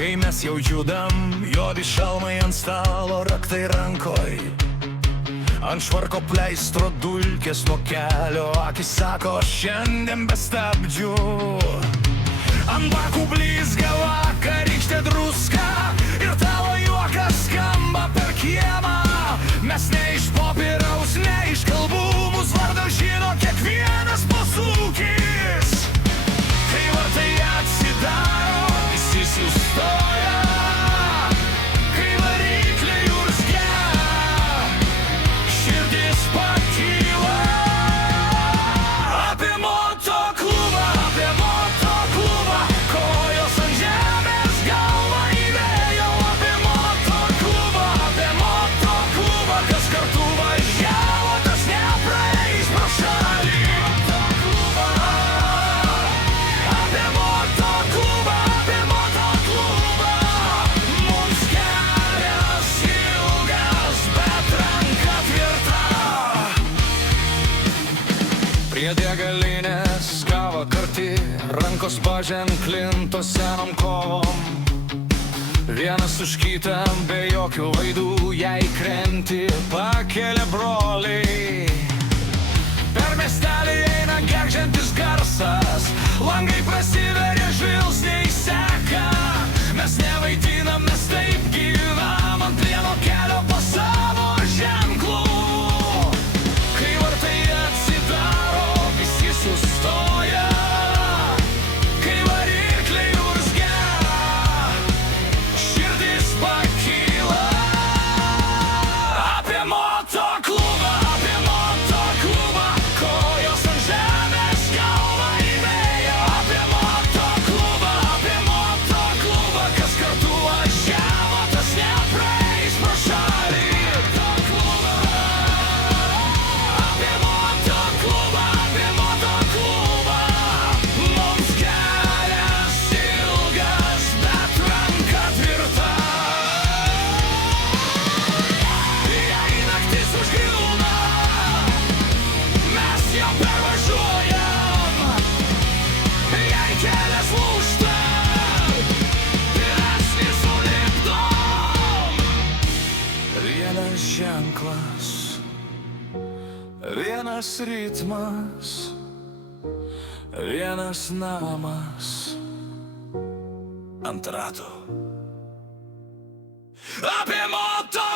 Kai mes jau judam, juodi šalmai ant stalo, raktai rankoj. Ant švarko pleistro dulkės nuo kelio, akis sako, šiandien be stabdžių. Ant bakų blizga vakarykštė druska ir tavo juokas skamba per kiemą. Mes ne iš popieriaus, ne iš kalbų, mūsų vardą žino kiekvienas posūkis. Kai vartai atsidaro, visi sustoja. Kai varikliai urzgia, širdis pakyla. Apie motoklubą, kojos ant žemės, galva į vėją. Apie motoklubą, kas kartu važiavo, tas nepraeis pro šalį. Apie motoklubą, mums kelias ilgas, bet ranka tvirta. Prie degalinės kava karti, rankos paženklintos senom kovom. Vienas už kitą be jokių vaidų, jei krenti, pakelia broliai. Per miestelį eina gergžiantis garsas, langai prasiveria, žvilgsniai seka. Mes nevaidinam, mes taip gyvenam ant vieno kelio po savo ženklų. Kai vartai atsidaro, visi sustoja. Kai varikliai urzgia, širdis pakyla. Apie motoklubą, kojos ant žemės, galva į vėją. Apie motoklubą, kas kartu važiavo, tas nepraeis pro šalį. Apie motoklubą, mums kelias ilgas, bet ranka tvirta. Jei naktis užgriūna, mes jau pervažiuojam. Jei kelias lūžta, mes nesulipdom. Vienas ženklas, vienas ritmas, vienas namas ant ratų. Apie moto